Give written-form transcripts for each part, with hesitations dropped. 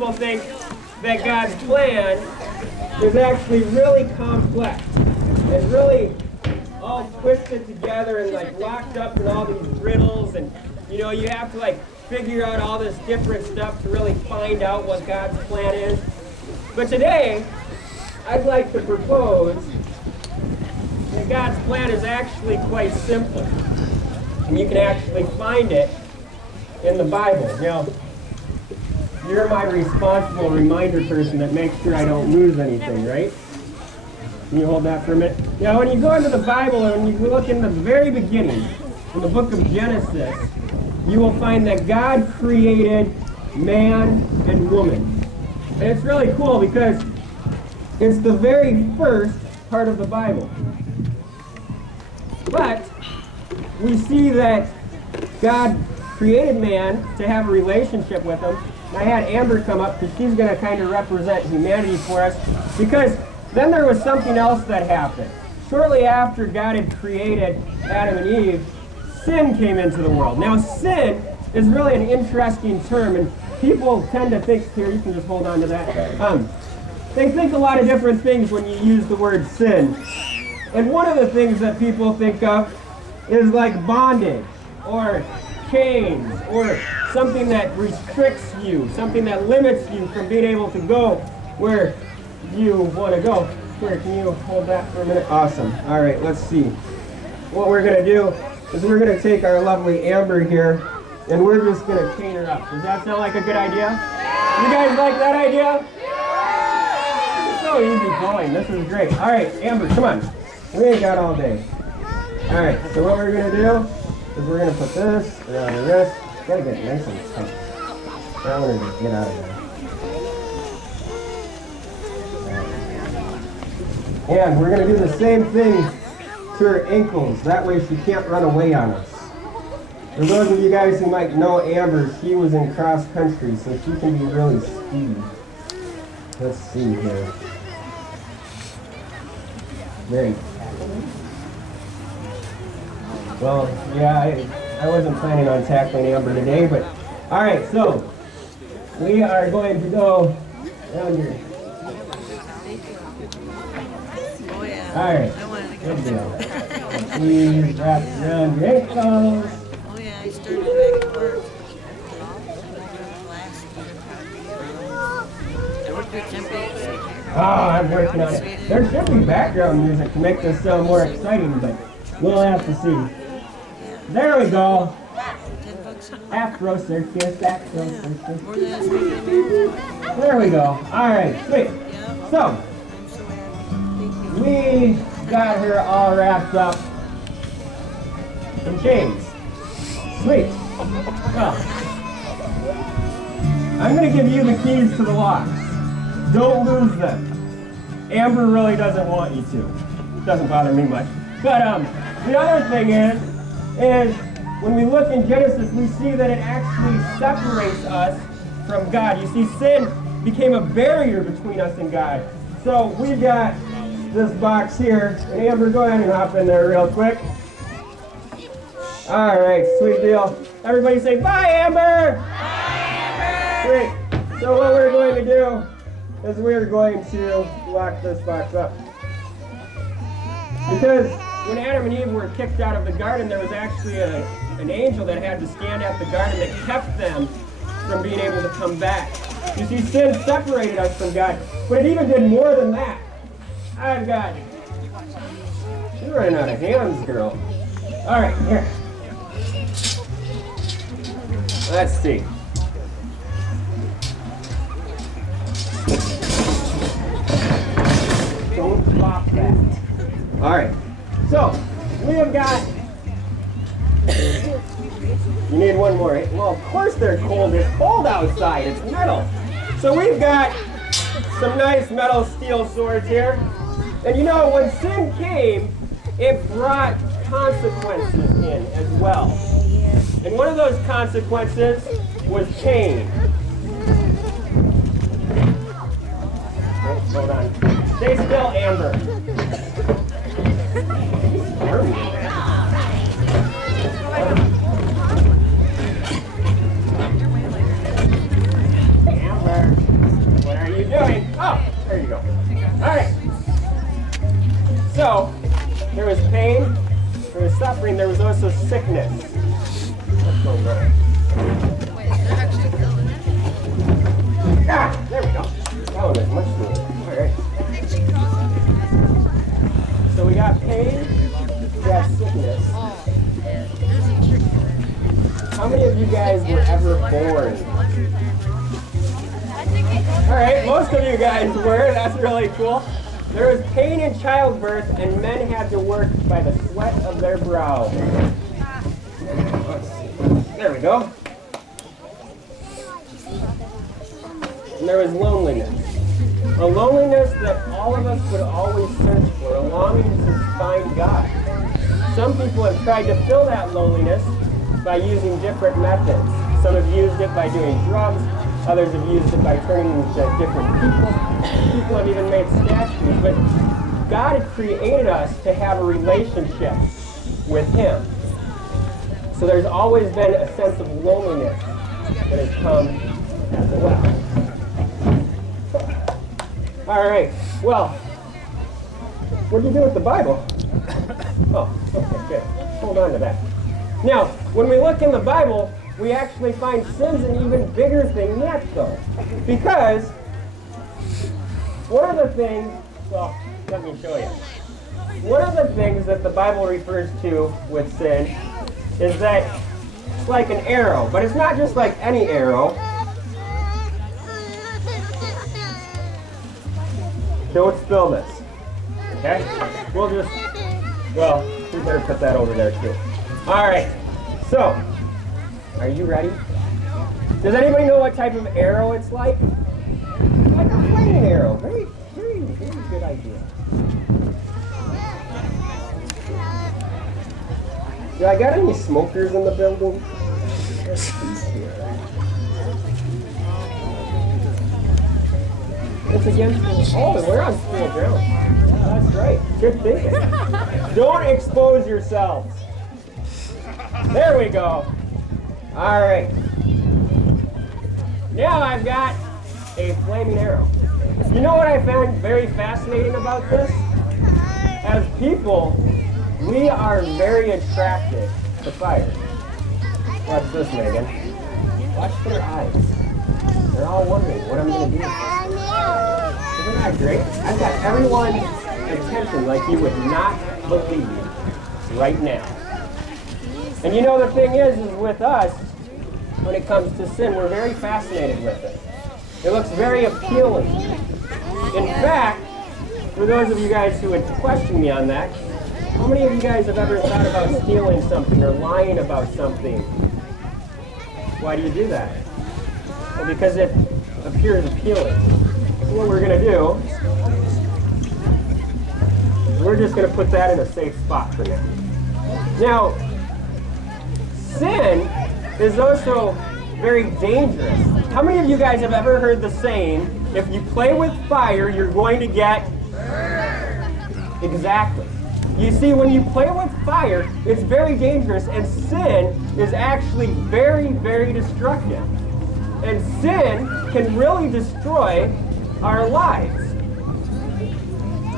people think that God's plan is actually really complex and really all twisted together and like locked up in all these riddles, and you have to like figure out all this different stuff to really find out what God's plan is. But today, I'd like to propose that God's plan is actually quite simple. And you can actually find it in the Bible. Now, you're my responsible reminder person that makes sure I don't lose anything, right? Can you hold that for a minute? Now, when you go into the Bible and you look in the very beginning, in the book of Genesis, you will find that God created man and woman. And it's really cool because it's the very first part of the Bible. But we see that God created man to have a relationship with him. And I had Amber come up because she's going to kind of represent humanity for us, because then there was something else that happened. Shortly after God had created Adam and Eve, sin came into the world. Now, sin is really an interesting term, and people tend to think, here, you can just hold on to that. They think a lot of different things when you use the word sin. And one of the things that people think of is like bondage, or chains, or something that restricts you, something that limits you from being able to go where you want to go. Here, can you hold that for a minute? Awesome. All right, let's see. What we're going to do is we're going to take our lovely Amber here, and we're just going to chain her up. Does that sound like a good idea? You guys like that idea? It's so easy going. This is great. All right, Amber, come on. We ain't got all day. All right, so what we're going to do is we're going to put this around the wrist. Gotta get nice and tight. I want her to get out of there. And we're going to do the same thing to her ankles. That way she can't run away on us. For those of you guys who might know Amber, she was in cross country, so she can be really speedy. Let's see here. Very. Well, yeah, I wasn't planning on tackling Amber today, but all right, so we are going to go down here. All right, good deal. Please wrap around your ankles. Oh yeah, I started back at work. I worked at Tempe. Oh, I'm working on it. There should be background music to make this sound more exciting, but we'll have to see. There we go. Afro circus, afro circus. There we go. All right, sweet. So, we got her all wrapped up in chains. Sweet. Well, I'm going to give you the keys to the locks. Don't lose them. Amber really doesn't want you to. It doesn't bother me much. But the other thing is when we look in Genesis, we see that it actually separates us from God. You see, sin became a barrier between us and God. So we've got this box here. And Amber, go ahead and hop in there real quick. All right, sweet deal. Everybody say, bye, Amber! Bye, Amber! Great. So what we're going to do is we're going to lock this box up. Because when Adam and Eve were kicked out of the garden, there was actually an angel that had to stand at the garden that kept them from being able to come back. You see, sin separated us from God, but it even did more than that. I've got you. You're running out of hands, girl. All right, here. Let's see. Don't drop that. All right. So, we have got, you need one more. Well, of course they're cold. It's cold outside. It's metal. So we've got some nice metal steel swords here. And you know, when sin came, it brought consequences in as well. And one of those consequences was pain. Oh, hold on. Stay still, Amber. Amber. suffering, there was also sickness. Let's go there. Wait, they're actually Gillett. Ah, there we go. That one is much smoother. All right. So we got pain, we got sickness. Oh, yeah. There's a trick there. How many of you guys were ever born? All right, most of you guys were. That's really cool. There was pain in childbirth, and men had to work by the sweat of their brow. Let's see. There we go. And there was loneliness. A loneliness that all of us would always search for, a longing to find God. Some people have tried to fill that loneliness by using different methods. Some have used it by doing drugs. Others have used it by turning into different people. People have even made statues. But God had created us to have a relationship with Him. So there's always been a sense of loneliness that has come as well. All right. Well, what do you do with the Bible? Oh, okay, good. Hold on to that. Now, when we look in the Bible, we actually find sin's an even bigger thing yet, though. Because one of the things, well, let me show you. One of the things that the Bible refers to with sin is that it's like an arrow, but it's not just like any arrow. Don't spill this, okay? Well, we better put that over there too. All right, so, are you ready? Does anybody know what type of arrow it's like? Like a flaming arrow. Very, very, very good idea. Do I got any smokers in the building? It's against the... Oh, we're on school ground. That's right. Good thinking. Don't expose yourselves. There we go. All right. Now I've got a flaming arrow. You know what I found very fascinating about this? As people, we are very attracted to fire. Watch this, Megan. Watch their eyes. They're all wondering what I'm going to do. Isn't that great? I've got everyone's attention like you would not believe right now. And you know the thing is with us, when it comes to sin, we're very fascinated with it. It looks very appealing. In fact, for those of you guys who would question me on that, how many of you guys have ever thought about stealing something or lying about something? Why do you do that? Well, because it appears appealing. So what we're going to do, we're just going to put that in a safe spot for now. Now, sin is also very dangerous. How many of you guys have ever heard the saying, if you play with fire, you're going to get... Exactly. You see, when you play with fire, it's very dangerous, and sin is actually very, very destructive. And sin can really destroy our lives.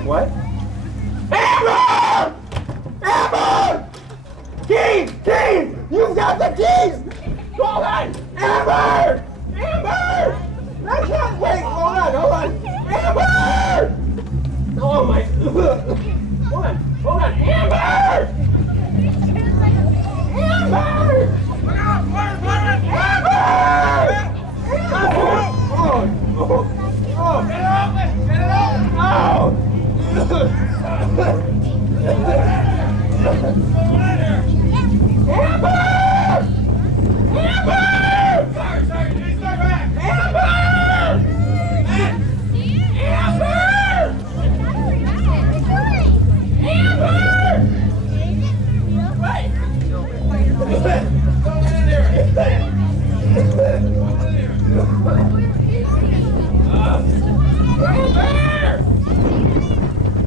What? Amber! Amber! Keys! Keys! You've got the keys! Hold on! Amber! Amber! I can't wait! Hold on! Amber! Oh my... Hold on! Amber! Amber!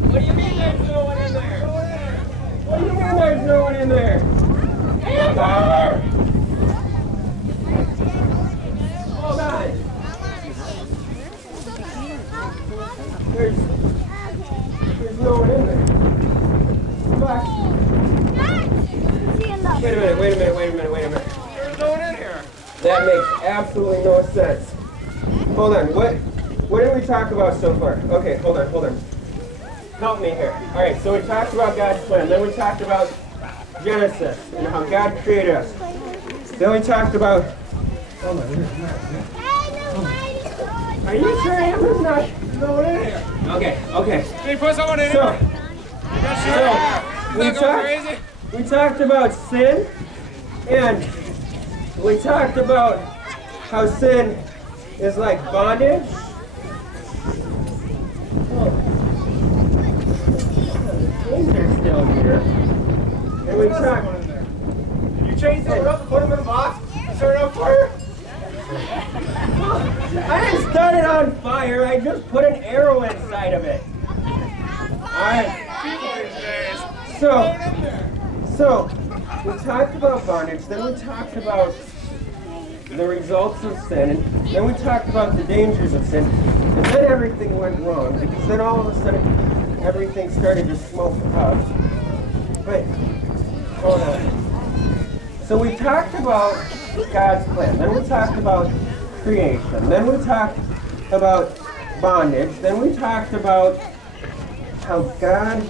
What do you mean there's no one in there? What do you mean there's no one in there? Amber! Hold on. There's no one in there. But wait a minute. There's no one in here. That makes absolutely no sense. Hold on, what did we talk about so far? Okay, hold on. Help me here. All right, so we talked about God's plan. Then we talked about Genesis and how God created us. Then we talked about... Hold on. Are you sure Amber's not... No one in here. Okay. Can you put someone in So, here? You got sure? we Is that going crazy? we talked about sin, and we talked about how sin is like bondage. They're still here. And we talked. You changed it up and put them in a box? Start it on fire? I didn't start it on fire. I just put an arrow inside of it. Alright. So we talked about bondage, then we talked about the results of sin, and then we talked about the dangers of sin, and then everything went wrong, because then all of a sudden everything started to smoke up. But, hold on. So we talked about God's plan, then we talked about creation, then we talked about bondage, then we talked about how God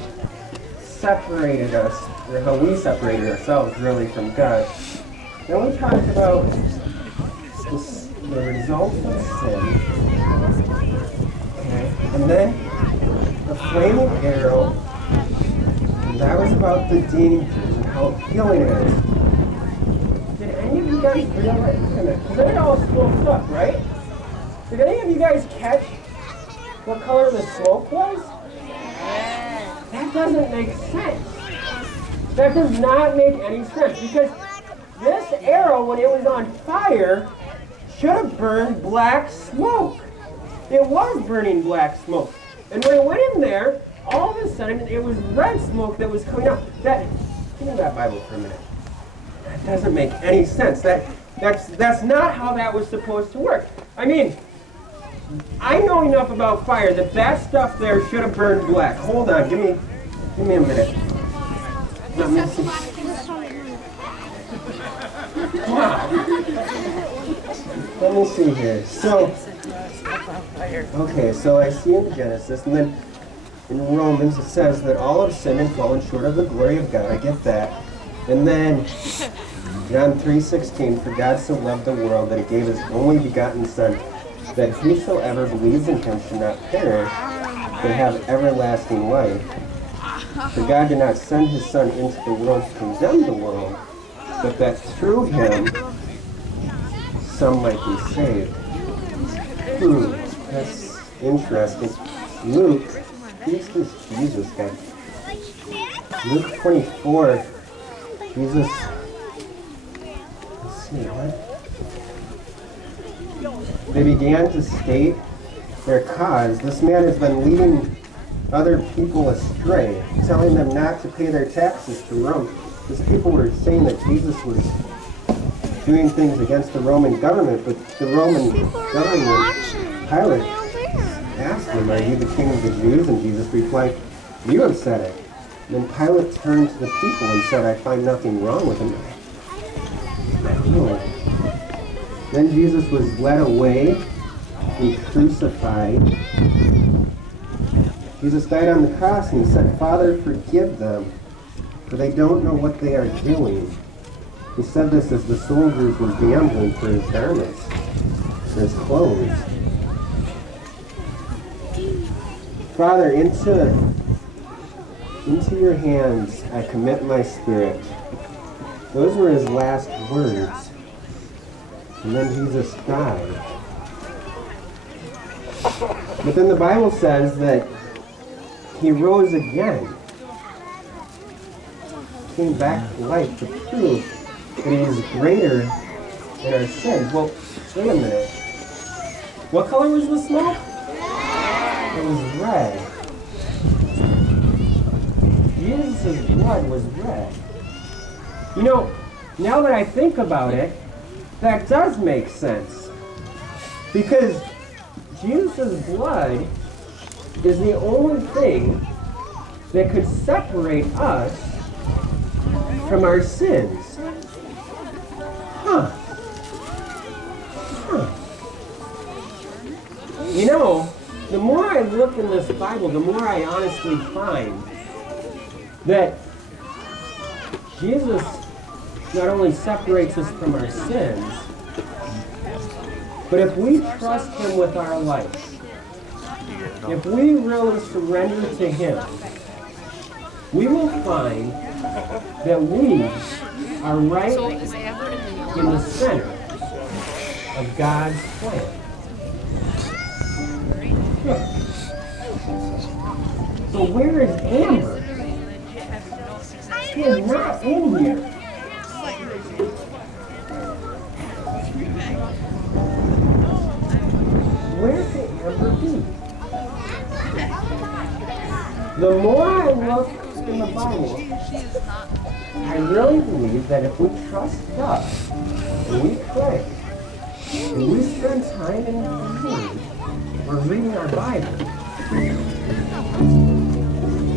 separated us, or how we separated ourselves really from God. Then we talked about the results of sin. Okay. And then the flaming arrow, and that was about the dangers and how appealing it is. Did any of you guys realize, because then it all smoked up, right? Did any of you guys catch what color the smoke was? That doesn't make sense. That does not make any sense, because this arrow, when it was on fire, should have burned black smoke. It was burning black smoke. And when it went in there, all of a sudden, it was red smoke that was coming out. Give me that Bible for a minute. That doesn't make any sense. That's not how that was supposed to work. I mean, I know enough about fire that that stuff there should have burned black. Hold on, give me a minute. Let me see. Wow. Let me see here. So I see in Genesis, and then in Romans it says that all have sinned and fallen short of the glory of God. I get that. And then John 3:16, for God so loved the world that he gave his only begotten Son, that whosoever believes in him should not perish, but have everlasting life. For God did not send his Son into the world to condemn the world, but that through him some might be saved. That's interesting. Luke, who's this Jesus guy? Luke 24, Jesus, let's see, what? They began to state their cause. This man has been leading other people astray, telling them not to pay their taxes to Rome. These people were saying that Jesus was doing things against the Roman government, but the Roman government, Pilate asked him, are you the king of the Jews? And Jesus replied, you have said it. And then Pilate turned to the people and said, I find nothing wrong with him. No. Then Jesus was led away and crucified. Jesus died on the cross and he said, Father, forgive them, for they don't know what they are doing. He said this as the soldiers were gambling for his garments, for his clothes. Father, into your hands I commit my spirit. Those were his last words. And then Jesus died. But then the Bible says that he rose again. Came back to life to prove that he was greater than our sins. Well, wait a minute. What color was the smoke? It was red. Jesus' blood was red. You know, now that I think about it, that does make sense. Because Jesus' blood is the only thing that could separate us from our sins. You know, the more I look in this Bible, the more I honestly find that Jesus not only separates us from our sins, but if we trust Him with our life, if we really surrender to Him, we will find that we are right in the center of God's plan. So where is Amber? She is not in here. Where could Amber be? The more I look in the Bible, I really believe that if we trust God, and we pray, and we spend time in prayer, or reading our Bible,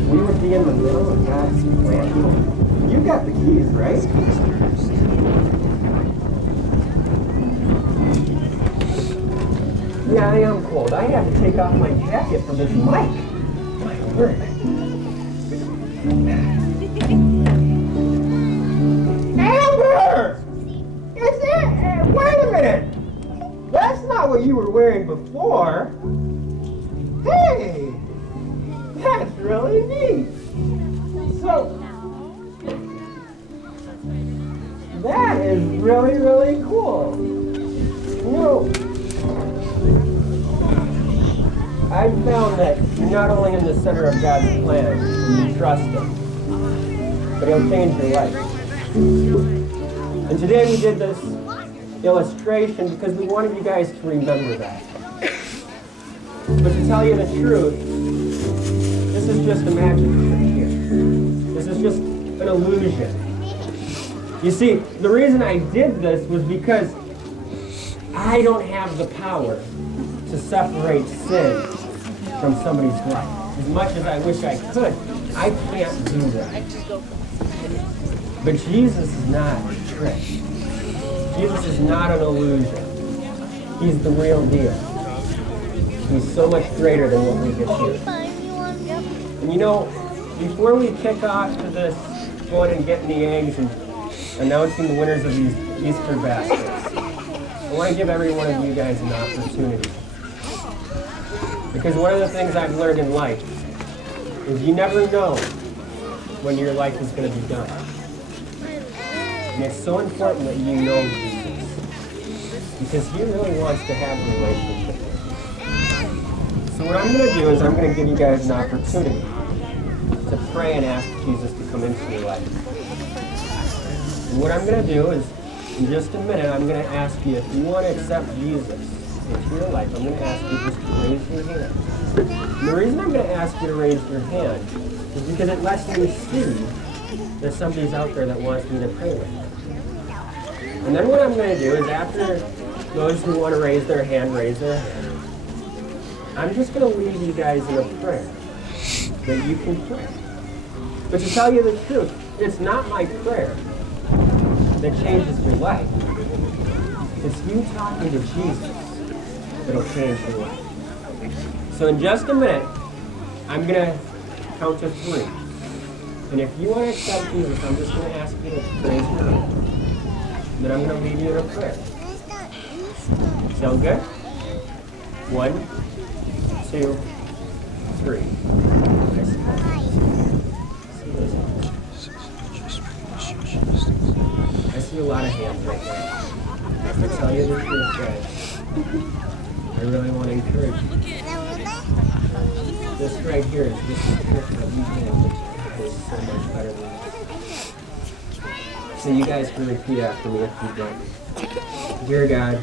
we would be in the middle of God's plan. You got the keys, right? Yeah, I am cold. I have to take off my jacket for this mic. My word. Amber! Is it? Wait a minute. That's not what you were wearing before. Hey! That's really neat. So, that is really, really cool. You know, I've found that you're not only in the center of God's plan when you trust Him, but He'll change your life. And today we did this illustration because we wanted you guys to remember that. But to tell you the truth, this is just a magic trick here. This is just an illusion. You see, the reason I did this was because I don't have the power to separate sin from somebody's life. As much as I wish I could, I can't do that. But Jesus is not a trick. Jesus is not an illusion. He's the real deal. He's so much greater than what we get here. And you know, before we kick off to this, going and getting the eggs and announcing the winners of these Easter baskets, I want to give every one of you guys an opportunity. Because one of the things I've learned in life is you never know when your life is going to be done. And it's so important that you know Jesus. Because He really wants to have a relationship with you. So what I'm going to do is I'm going to give you guys an opportunity to pray and ask Jesus to come into your life. And what I'm going to do is, in just a minute, I'm going to ask you if you want to accept Jesus into your life, I'm going to ask you just to raise your hand. And the reason I'm going to ask you to raise your hand is because it lets me see that somebody's out there that wants me to pray with them. And then what I'm going to do is after those who want to raise their hand, I'm just going to lead you guys in a prayer that you can pray. But to tell you the truth, it's not my prayer that changes your life. It's you talking to Jesus that'll change your life. So in just a minute, I'm going to count to 3. And if you want to accept Jesus, I'm just going to ask you to raise your hand. Then I'm going to lead you in a prayer. Sound good? 1, 2, 3. I see a lot of hands right now. To tell you the truth, guys, I really want to encourage you. This right here is just a trick that we did, which is so much better than this. So you guys can repeat after me if you'd like. Dear God,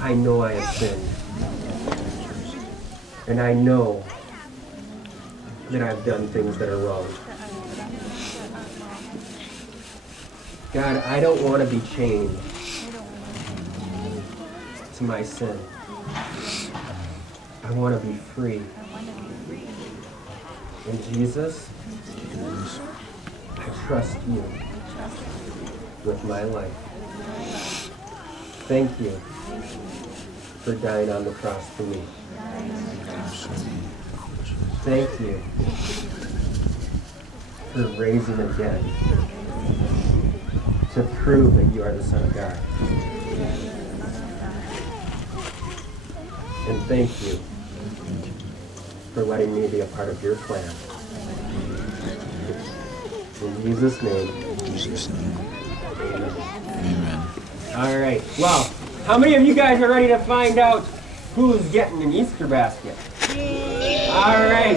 I know I have sinned. And I know that I've done things that are wrong. God, I don't want to be chained to my sin. I want to be free. And Jesus, I trust you with my life. Thank you for dying on the cross for me. Thank you for raising again to prove that you are the Son of God. And thank you for letting me be a part of your plan. In Jesus' name. Amen. Amen. All right. Well, how many of you guys are ready to find out who's getting an Easter basket? All right.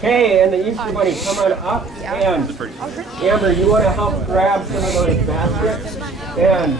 Hey, and the Easter Bunny, come on up. And Amber, you want to help grab some of those baskets? And